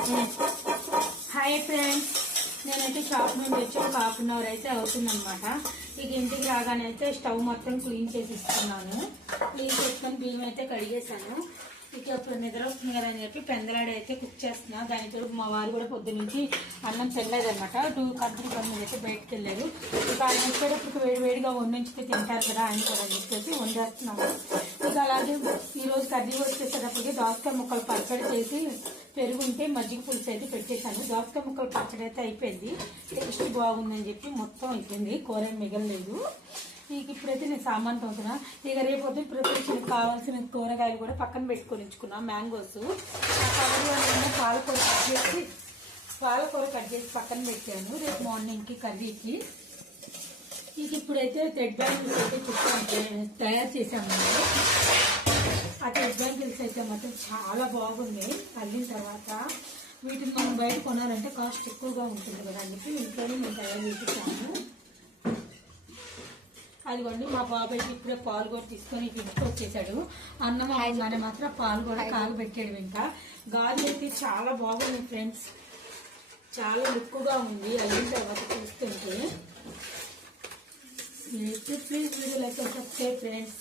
Hi friends, నేనైతే shop నుండి వచ్చి ఒక హాఫ్ అన్ అవర్ అయితే అవుతుందన్నమాట. ఇక ఇంటికి రాగానే అయితే స్టవ్ మొత్తం క్లీన్ చేసి ఇస్తున్నాను. క్లీన్ చేసుకొని బియ్యం అయితే కడిగేసాను. ఇక ఇప్పుడు నిద్ర వస్తుంది కదా అని చెప్పి పెందలాడి అయితే కుక్ చేస్తున్నా. దానితో మా వారు కూడా పొద్దు నుంచి అన్నం తినలేదన్నమాట. 2 గంటల పని అయితే బయటకు వెళ్ళారు. ఇక ఆయన వచ్చేటప్పుడు వేడివేడిగా వండించితే తింటారు కదా ఆయన కూడా అని చెప్పేసి వండేస్తున్నాము. ఇక అలాగే ఈరోజు కర్రీ వచ్చేసేటప్పటికి దోసకాయ ముక్కలు పచ్చడి చేసి పెరుగుంటే మజ్జిగ పులుసు అయితే పెట్టేశాను. దోసకాయ ముక్కలు పచ్చడి అయితే అయిపోయింది. టేస్ట్ బాగుందని చెప్పి మొత్తం అయిపోయింది. కూర మిగలలేదు. ఇక ఇప్పుడైతే నేను సామాన్ తోతున్నా. ఇక రేపొద్దు ప్రిపరేషన్ కావాల్సిన కూరగాయలు కూడా పక్కన పెట్టుకొని ఉంచుకున్నా. మ్యాంగోస్ పాలకూర కట్ చేసి పక్కన పెట్టాను రేపు మార్నింగ్కి కర్రీకి. ఇక ఇప్పుడైతే థ్రెడ్ బ్యాంగిల్స్ అయితే చుట్టూ తయారు చేసాము. ఆ థ్రెడ్ బ్యాంగిల్స్ అయితే మాత్రం చాలా బాగున్నాయి. అల్లిన తర్వాత వీటిని మనం బయట కొనాలంటే కాస్ట్ ఎక్కువగా ఉంటుంది కదా అని చెప్పి ఇంట్లోనే మేము తయారు చేసేసాము. అదిగోండి మా బాబాయ్కి ఇప్పుడే పాలు కూడా తీసుకొని ఇంటికి వచ్చేసాడు. అన్నం అవగానే మాత్రం పాలు కూడా కాగబెట్టాడు. ఇంకా గాలి అయితే చాలా బాగుంది ఫ్రెండ్స్, చాలా లుక్గా ఉంది. అయిన తర్వాత చూస్తుంటే please video like subscribe friends.